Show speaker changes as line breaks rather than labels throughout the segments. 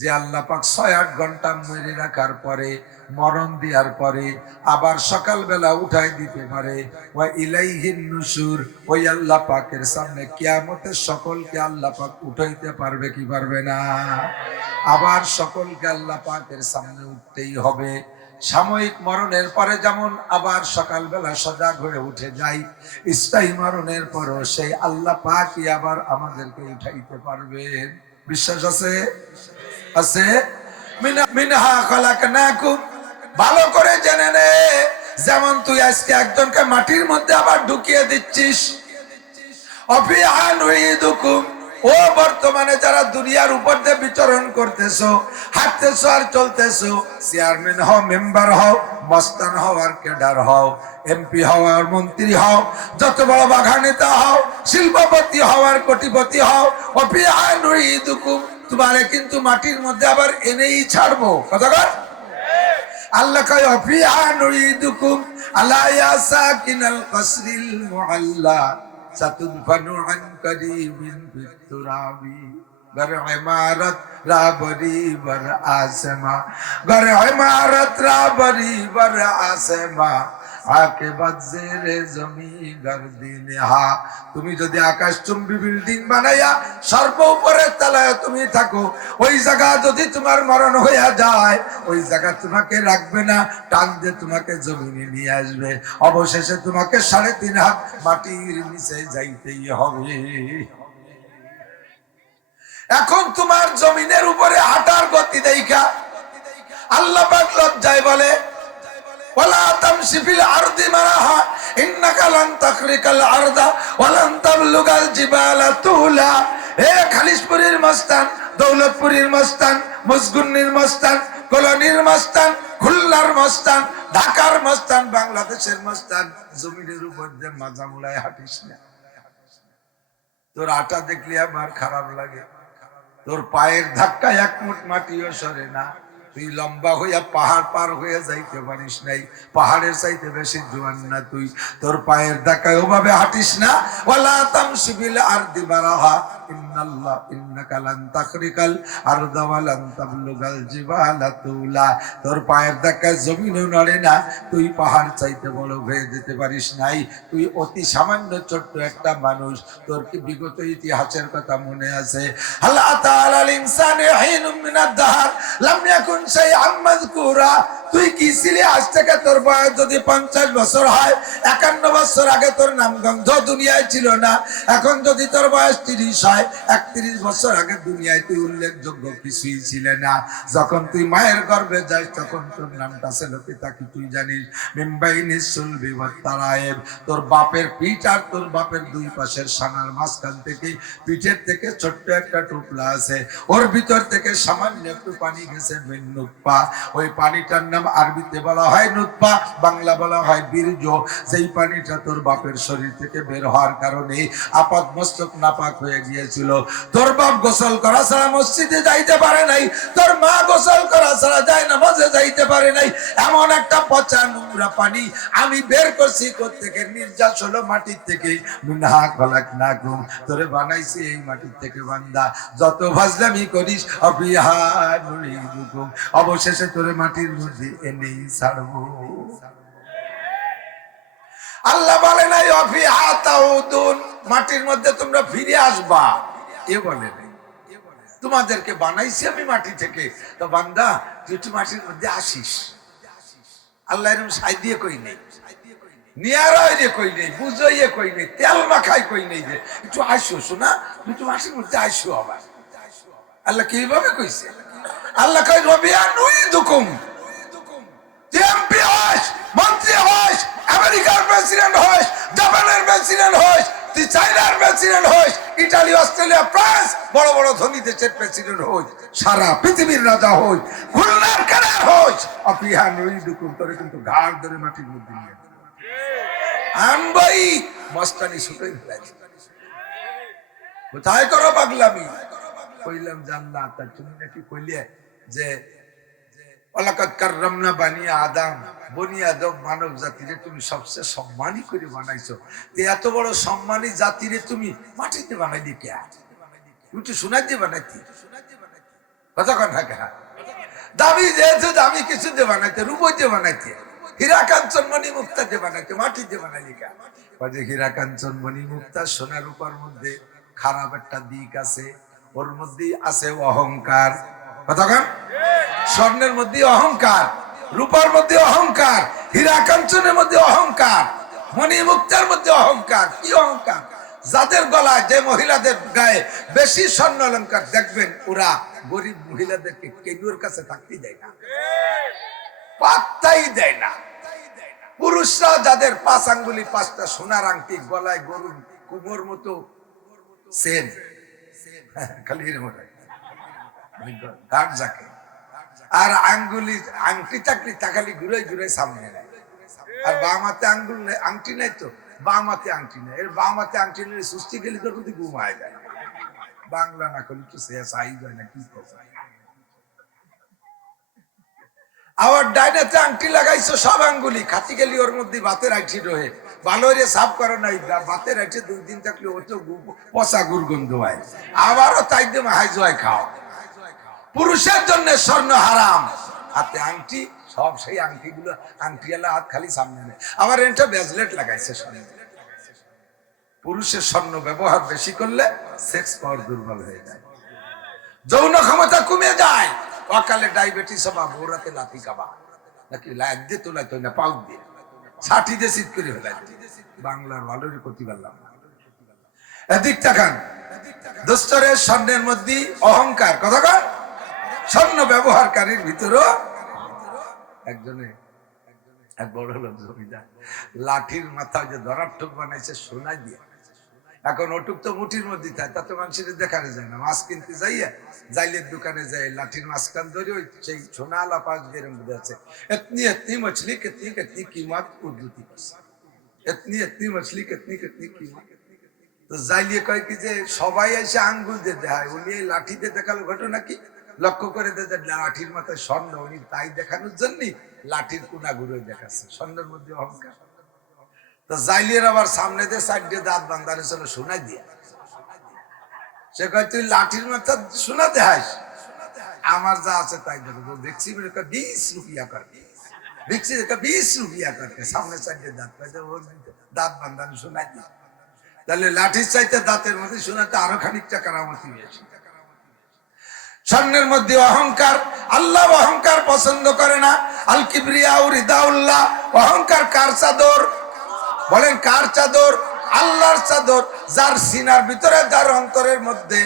যে আল্লাহ পাক ছয়, আট ঘণ্টা মেরে রাখার পরে, মরণ দেওয়ার পরে, আবার সকালবেলা উঠাই দিতে পারে। ইলাইহিন নুসুর, ওই আল্লাহ পাকের সামনে কিয়ামতের সকলকে আল্লাহ পাক উঠাইতে পারবে কি পারবে না? আবার সকলকে আল্লাহ পাকের সামনে উঠতেই হবে। সাময়িক মরণের পরে যেমন আবার সকালবেলা সজাগ হয়ে উঠে যাই, স্থায়ী মরণের পরও সেই আল্লাহ পাকই আবার আমাদেরকে উঠাইতে পারবেন। বিশ্বাস আছে? আছে? মিনা- মিনহা খলাকনাকুম। ভালো করে জেনে নে। যেমন তুই আজকে একজনকে মাটির মধ্যে আবার ঢুকিয়ে দিচ্ছিস। অফিয়ান উইদুকুম। ও বর্তমানে যারা দুনিয়ার উপর দিয়ে বিচরণ করতেছো, হাঁটতেছো আর চলতেছো, চেয়ারম্যান হও, মেম্বার হও, মস্তান হও আর কেডার হও এমপি হও আর মন্ত্রী হও, যত বড় বাঘা নেতা হও, শিল্পপতি হও আর কোটিপতি হও অফিয়ান উইদুকুম তোমারে কিন্তু মাটির মধ্যে আবার এনেই ছাড়বো। কথা কর। আল্লাহ কয় অফিয়ান উইদুকুম আলা ইয়া সাকিনাল কসরিল মুআল্লা। করিবিন বিতুরাবি ঘর ইমারত রাবরি বর আসমা। ঘর ইমারত রাবরি বর আসমা। আকে বাজেরে জমি গর্দিন হা তুমি যদি আকাশ চুম্বি বিল্ডিং বানাইয়া সর্ব উপরের তলায় তুমি থাকো, ওই জায়গা যদি তোমার মরণ হইয়া যায়, ওই জায়গা তোমাকে রাখবে না, টান দিয়ে তোমাকে জমিনে নিয়ে আসবে। অবশেষে তোমাকে সাড়ে তিন হাত মাটির নিচে যাইতেই হবে। এখন তোমার জমিনের উপরে হাঁটার গতি দেখা। আল্লাহ লজ্জায় বলে ওয়ালা তামশি ফিল আরদি মস্তান, দৌলতপুরীর মস্তান, মুসগুন্নির মস্তান, কলোনির মস্তান, খুলনার মস্তান, ঢাকার মস্তান, বাংলাদেশের মস্তান, জমিনের উপর দিয়ে মাজা মুলায় হাঁটিস না। তোর আটা দেখলে আমার খারাপ লাগে। তোর পায়ের ধাক্কায় এক মুঠ মাটিও সরে না। তুই লম্বা হইয়া পাহাড় পার হয়ে যাইতে পারিস নাই। পাহাড়ের চাইতে বেশি জোয়ান না তুই। তোর পায়ের ধাক্কায় ওভাবে হাঁটিস না। ওয়ালা আর বিল আরদি ইন্নাল্লাহ ইন্নাকা লান তাখরিকাল আরদা ওয়া লান তাবলুগাল জিবালা তুলা। তোর পায়ের ধাক্কায় জমিনও নড়ে না, তুই পাহাড় চাইতে বড় হয়ে যেতে পারিস নাই। তুই অতি সামান্য ছোট্ট একটা মানুষ, তোর কি বিগত ইতিহাসের কথা মনে আছে? আল্লাহ তাআলা আল ইনসানে হিনুম মিনাদ দাহার, লাম ইয়াকুন শাইআন মাযকুরা। তুই কি ছিলি? আজ থেকে তোর বয়স যদি পঞ্চাশ বছর হয়, একান্ন বছর আগে তোর নাম গন্ধ দুনিয়ায় ছিল না। এখন যদি তোর বয়স তিরিশ হয় একত্রিশ বছর আগে দুনিয়ায় তুই উল্লেখযোগ্য কিছুই ছিলে না। যখন তুই মায়ের গর্ভে যাস, তখন তোর নামটা ছিল পিতা কি তুই জানিস? মুম্বাই নিশ্চল বিপদ তারায়েব তোর বাপের পিঠ আর তোর বাপের দুই পাশের সানার মাঝখান থেকে পিঠের থেকে ছোট্ট একটা টুকলা আছে। ওর ভিতর থেকে সামান্য একটু পানি গেছে নুৎপা ওই পানিটার নাম আরবিতে বলা হয় নুৎপা বাংলা বলা হয় বীর্য। যেই পানিটা তোর বাপের শরীর থেকে বের হওয়ার কারণে আপাত মস্তক নাপাক হয়ে গিয়েছিল। তোর বাপ গোসল করা ছাড়া মসজিদে যাইতে পারে নাই, তোর মা গোসল করা ছাড়া যায় নামাজে যাইতে পারে নাই। এমন একটা পচা নোংরা পানি আমি বের করছি থেকে নির্যাস হলো মাটির থেকে। খলাক না ঘুম, তোরে বানাইছি এই মাটির থেকে বান্দা। যত ভাজলামি করিস অবশেষে তোরে মাটির মধ্যে এনেই ছাড়বো। আল্লাহ বলে নাই অফিহা তাউদুন মাটির মধ্যে তোমরা ফিরে আসবা। এ বলে তোমাদেরকে বানাইছি আমি মাটি থেকে। তো বান্দা একটু মাটির মধ্যে আসিস। আল্লাহ এরকম সাই দিয়ে কই নেই। কই নেই কই নেই কই নেই শোনা মধ্যে আসো আবার। আল্লাহ কইছে? আল্লাহ দুকুম। মন্ত্রী আমেরিকার প্রেসিডেন্ট হস জাপানের প্রেসিডেন্ট হস তুই চাইনার প্রেসিডেন্ট হস ইটালি, অস্ট্রেলিয়া, ফ্রান্স, বড় বড় ধনী দেশের প্রেসিডেন্ট হস সারা পৃথিবীর রাজা হস খুলনার কেনার হস অপিহা নুই দুকুম তোরে কিন্তু ঘাড় ধরে মাটির মধ্যে নিয়ে। আনবাই, মস্তানি ছুটে কোথায় করো পাগলামি? কইলাম, জান্নাত। তুমি নাকি কইলে যে অলাকাত কাররামনা বানিয়ে আদাম। বনি আদম মানব জাতিরে তুমি সবচেয়ে সম্মানই করে বানাইছো। এত বড় সম্মানী জাতিরে তুমি মাটিতে বানাইলি কে? তুমি তো সোনার দিয়ে বানাইতি কতক্ষণ থাকে হ্যাঁ দামি যেহেতু দামি কিছু দিয়ে বানাইতে রূপো দিয়ে বানাইতে। হীরা কাঞ্চন মণি মুক্তা দিয়ে বানাইতে মাটি দিয়ে বানাইলি কা? যে হীরা কাঞ্চন মণি মুক্তা সোনার রূপার মধ্যে খারাপ একটা দিক আছে, ওর মধ্যেই আছে অহংকার। কতক্ষণ স্বর্ণের মধ্যে অহংকার। রূপার মধ্যে অহংকার হীরা কাঞ্চনের মধ্যে অহংকার মণি মুক্তার মধ্যে অহংকার। কি অহংকার? যাদের গলায় যে মহিলাদের গায়ে বেশি স্বর্ণ অলঙ্কার দেখবেন ওরা গরিব মহিলাদেরকে কেউর কাছে থাকতে দেয় না। পাত্তাই দেয় না। পুরুষরা যাদের পাঁচ আঙ্গুলি, পাঁচটা সোনার আংটি, গলায় গরু কুমোর মতো সেন খালি হয়। গাঢ় যাকে। আর আঙ্গুলি আংটি চাকরি তাকালি ঘুরে ঘুরে সামনে নেয়। আর বাম হাতে আঙ্গুল নেই আংটি নাই তো? বাম হাতে আংটি নেই। এর বাম হাতে আংটি নেই সুস্থি গেলে তো যদি ঘুমায় যায় বাংলা না করলে তো সে সাই যায় না কি করবে? আবার ডাইনাতে আংটি লাগাইছো সব আঙ্গুলি। খাতি গেলি ওর মধ্যে বাতের আইটি রয়ে। ভালো রে সাফ করো নাই বাতের আইটি দুই দিন থাকলে ও তো পচা গুরগন্ধ হয়। আবারও তাই দিয়ে হাই জোয়াই খাও। পুরুষের জন্য স্বর্ণ হারাম। হাতে আংটি, সব সেই আংটি গুলো আংটি হাত খালি সামনে নেয়। আবার এটা ব্যাজলেট লাগাইছে স্বর্ণ। পুরুষের স্বর্ণ ব্যবহার বেশি করলে সেক্স পাওয়ার দুর্বল হয়ে যায়। যৌন ক্ষমতা কমে যায়। অকালে ডায়াবেটিস হবা ভোরাতে লাথি খাবা নাকি লাইট দিয়ে তোলাই তো না পাউ দিয়ে। ষাটি দিয়ে শীত করে ফেলাই। বাংলার ভালোরই করতে পারলাম এদিক তাকান দুস্তরের স্বর্ণের মধ্যে অহংকার। কথা কন? স্বর্ণ ব্যবহারকারীর ভিতরও একজনে, এক বড় লোক জমিদার, লাঠির মাথা যে ধরার ঠুক বানাইছে সোনা দিয়ে। এখন ওটুক তো মুঠির মধ্যে থাকে, তাতে মানুষের দেখানো যায় না। মাছ কিনতে যাইয়া যাইলে দোকানে যাই লাঠির মাঝখান ধরে ওই সেই সোনা আলা পাঁচ বেরম বুঝে আছে এতনি এতনি মাছলি, কেতনি কেতনি কিমাত উর্দুতি এতনি এতনি মাছলি, কেতনি কেতনি কিমাত। তো যাইলে কয় কি যে, সবাই এসে আঙ্গুল দিয়ে দেখায়। উনি লাঠিতে দেখাল ঘটনা কি? লক্ষ্য করে দে যে লাঠির মাথায় স্বর্ণ, উনি তাই দেখানোর জন্যই লাঠির কোনা ঘুরে দেখাচ্ছে। স্বর্ণের মধ্যে অহংকার। তো জাইলিয়ের আবার সামনে দিয়ে সাইড দাঁত বান্ধারে ছিল শোনাই দিয়া। সে কয়, তুই লাঠির মাথা শোনাতে হাস? আমার যা আছে তাই দেখো দেখছি বিশ রুপিয়া কর। দেখছি দেখো বিশ রুপিয়া করতে সামনে সাইড দাঁত পাইতে ওর দাঁত বান্ধানো শোনাই দিয়া। তাহলে লাঠির চাইতে দাঁতের মধ্যে শোনাতে আরও খানিকটা কারামতি বেশি স্বর্ণের মধ্যে অহংকার, আল্লাহ অহংকার পছন্দ করে না। আল কিবরিয়া রিদাউল্লাহ অহংকার কার চাদর? বলেন কার চাদর? আল্লাহর চাদর, যার সিনার ভিতরে, যার অন্তরের মধ্যে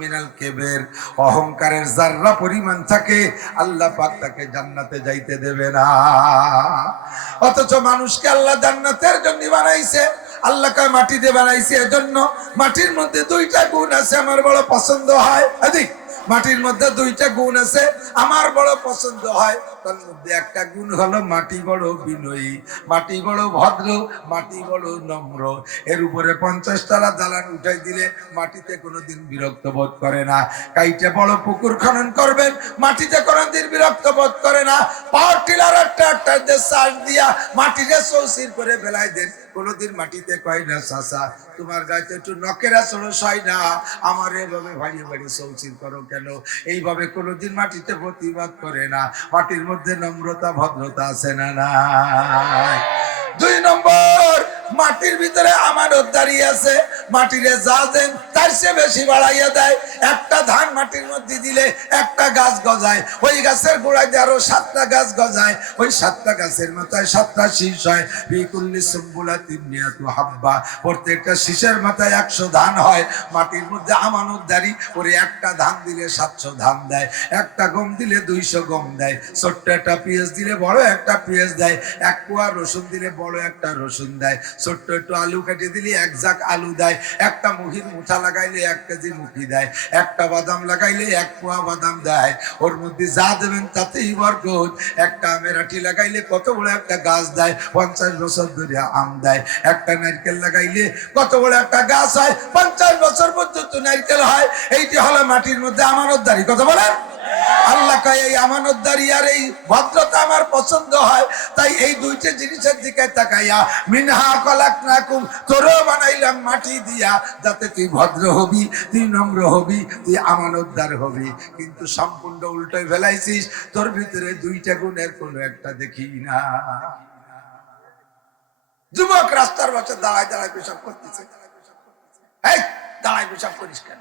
মিনাল কেবের। অহংকারের জাররা পরিমাণ থাকে, আল্লাহ তাকে জান্নাতে যাইতে দেবে না। অথচ মানুষকে আল্লাহ জান্নাতের জন্য বানাইছে। আল্লাহ কয় মাটি দিয়ে বানাইছে এজন্য মাটির মধ্যে দুইটা গুণ আছে, আমার বড় পছন্দ হয়। মাটির মধ্যে দুইটা গুণ আছে, আমার বড় পছন্দ হয়। তার মধ্যে একটা গুণ হলো মাটি বড় বিনয়ী, মাটি বড় ভদ্র, মাটি বড় নম্র। এর উপরে পঞ্চাশ তলা দালান উঠাই দিলে মাটিতে কোনোদিন বিরক্ত বোধ করে না। কাইটে বড় পুকুর খনন করবেন, মাটিতে কোনোদিন বিরক্ত বোধ করে না। পাওয়ার টিলার একটা একটা চাষ দিয়া মাটিতে চৌচির করে ফেলাই দেন। কোনোদিন মাটিতে কয় না চাষা তোমার গাইতে একটু নকেরা চড়স হয় না। আমার এভাবে ভারিয়ে বাড়ি চৌচির করো কেন? এইভাবে কোনোদিন মাটিতে প্রতিবাদ করে না। মাটির মধ্যে নম্রতা ভদ্রতা আছে না নাই? দুই নম্বর মাটির ভিতরে আমানত দাঁড়িয়ে আছে। মাটিরে যা দেন, তার সে বেশি বাড়াইয়া দেয়। একটা ধান মাটির মধ্যে দিলে একটা গাছ গজায়, ওই গাছের গোড়ায় দিয়ে আরও সাতটা গাছ গজায়। ওই সাতটা গাছের মাথায় সাতটা শীষ হয়। বিকুল্লি সুম্বুলা তিনিয়াতু হাব্বা। প্রত্যেকটা শীষের মাথায় একশো ধান হয়। মাটির মধ্যে আমানত দাঁড়ি ওরে একটা ধান দিলে সাতশো ধান দেয়। একটা গম দিলে দুইশো গম দেয়। ছোট্ট একটা পেঁয়াজ দিলে বড় একটা পেঁয়াজ দেয়। এক পোয়া রসুন দিলে বড় একটা রসুন দেয়। ছোট্ট একটু আলু কেটে দিলে এক জাক আলু দেয়। একটা মুহির মুঠা লাগাইলে এক কেজি মুখি দেয়, একটা বাদাম লাগাইলে এক পোয়া বাদাম দেয়। ওর মধ্যে যা দেবেন তাতেই বরকত। একটা আমের আঠি লাগাইলে কত বড় একটা গাছ দেয়, পঞ্চাশ বছর ধরে আম দেয়। একটা নারকেল লাগাইলে কত বড় একটা গাছ হয়, পঞ্চাশ বছর পর্যন্ত নারকেল হয়। এইটি হলো মাটির মধ্যে আমানত দাঁড়ি কথা বলেন? আল্লাহ কয়, এই আমানতদারি আর এই ভদ্রতা আমার পছন্দ হয়, তাই এই জিনিসের দিকে তাকাইয়া, মিনহা কলাক নাকুম তোরও বানাইলাম মাটি দিয়া, যাতে তুই ভদ্র হবি, তুই নম্র হবি, তুই আমানতদার হবি। কিন্তু সম্পূর্ণ উল্টোই ফেলাইছিস, তোর ভিতরে দুইটা গুণের কোনো একটা দেখি না। যুবক রাস্তার পাশে দাঁড়ায় দাঁড়ায় পেশাব করতেছে। দাঁড়ায় পেশাব করিস কেন?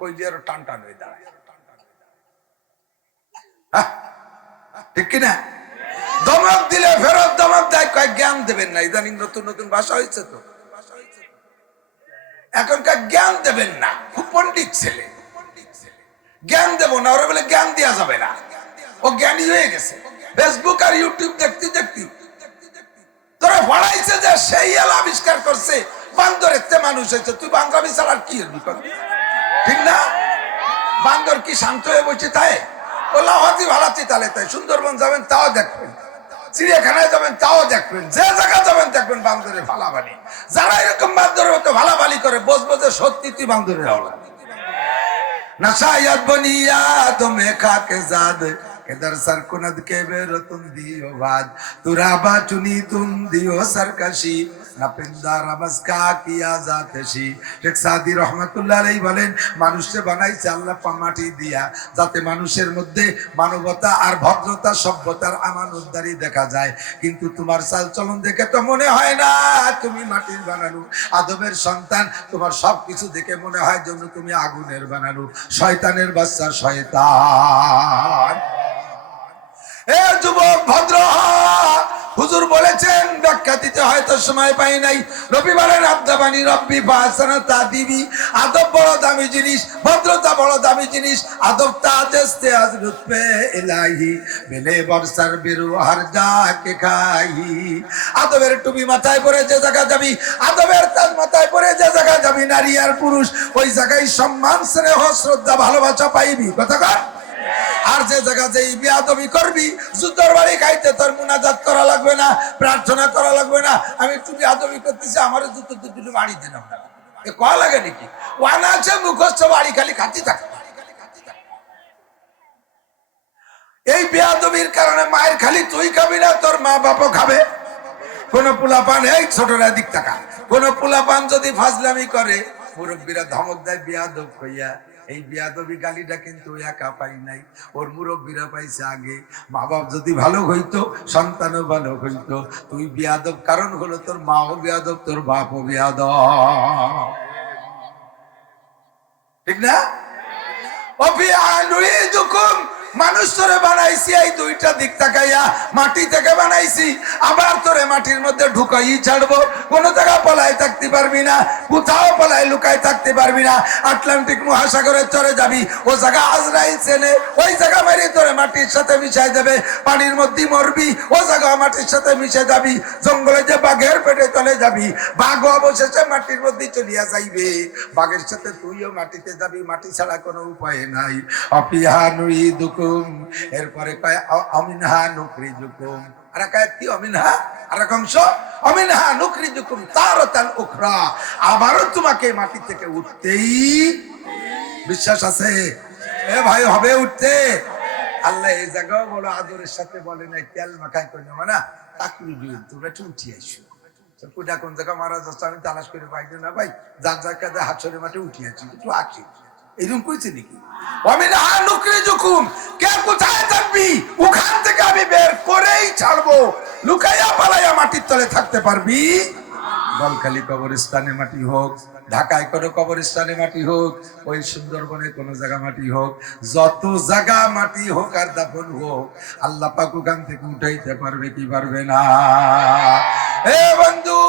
কই দিয়ে টান টান হয়ে দাঁড়ায়? ঠিক কিনা? দমক দিলে ফেরত দমক দেয়। কয়, জ্ঞান দেবেন না, ইদানিং নতুন নতুন ভাষা হয়েছে তো। এখনকার জ্ঞান দেবেন না, খুব পণ্ডিত ছেলে। জ্ঞান দেব না, ওরা বলে জ্ঞান দেওয়া যাবে না। ও জ্ঞানী হয়ে গেছে। ফেসবুক আর ইউটিউব দেখতে দেখতে। তোরা পড়াইছে যে সেই এল আবিষ্কার করছে, বান্দরের তে মানুষ হয়েছে। তুই বান্দরামি ছাড়া আর কি ঠিক না? বান্দর কি শান্ত হয়ে বসে তাই ওলা হজি ভাড়াচ্ছি তাহলে। তাই সুন্দরবন যাবেন, তাও দেখবেন। চিড়িয়াখানায় যাবেন, তাও দেখবেন। যে জায়গা যাবেন, দেখবেন বান্দরের ভালাবালি যারা এরকম বান্দরের মতো ভালাবালি করে, বসবো যে সত্যি তুই বান্দরের হলা نشاید بنیاد میں خاک নাপিন্দার শেখ সাদি রহমতুল্লাহ আলাইহি বলেন বানাইছে আল্লাহ দিয়া, যাতে মানুষের মধ্যে মানবতা আর ভদ্রতা, সভ্যতার আমানতদারি দেখা যায়। কিন্তু তোমার চাল চলন দেখে তো মনে হয় না, তুমি মাটির বানানো। আদমের সন্তান, তোমার সবকিছু দেখে মনে হয় যেন তুমি আগুনের বানানো। শয়তানের বাচ্চা শয়তান। এ যুবক, ভদ্র হুজুর বলেছেন, ব্যাখ্যা দিতে হয়তো সময় পাই নাই। রবিবারের আব্দাবানি রব্বি বাসানা তা দিবি। আদব বড় দামি জিনিস, ভদ্রতা বড় দামি জিনিস। আদব তাজেস্তে আজ রুতবে ইলাহি বেলে বর্ষার বেরু, হার যাকে খাই। আদবের টুপি মাথায় পরে যে জায়গা যাবি, আদবের তাজ মাথায় পরে যে জায়গা যাবি, নারী আর পুরুষ, ওই জায়গায় সম্মান, স্নেহ, শ্রদ্ধা, ভালোবাসা পাইবি। কথা আর যে জায়গা যে বিয়াদবি করবি, জুতোর বাড়ি খাইতে তোর মুনাজাত করা লাগবে না, প্রার্থনা করা লাগবে না। আমি একটু বিয়াদবি করতেছি আমার জুতো দুটো বাড়ি দিন কয়া লাগে নাকি? ওয়ানা আছে, মুখস্থ, বাড়ি খালি খাতি থাকে। এই বেয়াদবির কারণে মায়ের খালি তুই খাবি না, তোর মা বাবা খাবে। কোন পোলাপান, এই ছোটরা দিক টাকা কোন পোলাপান যদি ফাজলামি করে, মুরব্বীরা ধমক দেয়, বিয়াদব কইয়া এই বিয়াদবি গালিটা কিন্তু একা পাই নাই। ওর মুরব্বীরা পাইছে আগে। মা বাপ যদি ভালো হইতো সন্তানও ভালো হইতো। তুই বিয়াদব কারণ হলো তোর মাও বিয়াদব তোর বাপও বিয়াদব। ঠিক না? অফি আনুইদুকুম মানুষ তোরে বানাইছি, এই দুইটা দিক তাকাইয়া মাটি থেকে বানাইছি। আবার তোরে মাটির মধ্যে ঢুকাই ছাড়বো। কোন জায়গা পলায় থাকতে পারবি না, কোথাও পলায় লুকায় থাকতে পারবি না। আটলান্টিক মহাসাগরে চলে যাবি। ও জায়গা আজরাইল চেনে, ওই জায়গা মারি তোরে মাটির সাথে মিশাই দেবে। পানির মধ্যে মরবি, ও জায়গা মাটির সাথে মিশে যাবি। জঙ্গলে যে বাঘের পেটে চলে যাবি, বাঘ অবশেষে মাটির মধ্যে চলিয়া যাইবে। বাঘের সাথে তুইও মাটিতে যাবি, মাটি ছাড়া কোনো উপায় নাই। অপিহা নুই এরপরে আবারও তোমাকে মাটি থেকে উঠতেই বিশ্বাস আছে? এ ভাই, হবে উঠতে? আল্লাহ এই জায়গাও বড় আদরের সাথে বলে না তেল মাখায় করে নেব না দিন তোমরা একটু উঠি আইসো তো কোন জায়গা মারা যাচ্ছে, আমি তালাশ করে পাই না ভাই। যার জায়গাতে হাতছড়ে মাঠে উঠিয়েছি একটু আঁকি। এরকম কইছে নাকি? আমি না লুকিয়ে যখন কে কোথায় থাকবি? ওখান থেকে আমি বের করেই ছাড়বো। লুকাইয়া পালাইয়া মাটির তলে থাকতে পারবি? বলখালি কবরস্থানে মাটি হোক, ঢাকায় কোনো কবরস্থানে মাটি হোক, ওই সুন্দরবনে কোনো জায়গা মাটি হোক, যত জায়গা মাটি হোক আর দাফন হোক, আল্লাহ ওখান থেকে উঠাইতে পারবে কি পারবে না? এ বন্ধু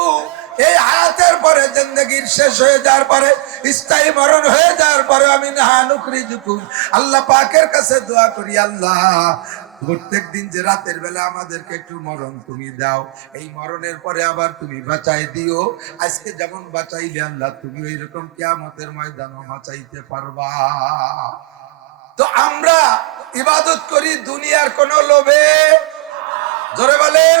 এই হায়াতের পরে, জিন্দগির শেষ হয়ে যাওয়ার পরে, স্থায়ী মরণ হয়ে যাওয়ার পরে আমি না নুকরি জুকুম আল্লাহ পাকের কাছে দোয়া করি, আল্লাহ, প্রত্যেক দিন যে রাতের বেলা আমাদেরকে একটু মরণ তুমি দাও, এই মরণের পরে আবার তুমি বাঁচাই দিও। আজকে যেমন বাঁচাইলে আল্লাহ, তুমি ওই রকম কিয়ামতের ময়দানও বাঁচাইতে পারবা। তো আমরা ইবাদত করি দুনিয়ার কোন লোভে। জোরে বলেন।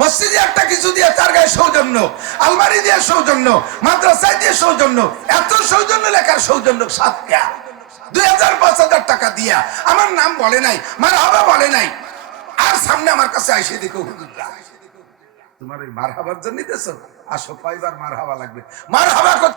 মসজিদে একটা কিছু দিয়ে তার গায়ে সৌজন্য, আলমারি দিয়ে সৌজন্য, মাদ্রাসায় দিয়ে সৌজন্য, এত সৌজন্য লেখার সৌজন্য সাতটা দুই হাজার পাঁচ হাজার টাকা দিয়া। আমার নাম বলে নাই, মার হাবা বলে নাই। আর সামনে আমার কাছে আইসে দেখো তোমার ওই মার হাবার জন্য দিতেছ আসো, কয়বার মার হাবা লাগবে? মার হাবা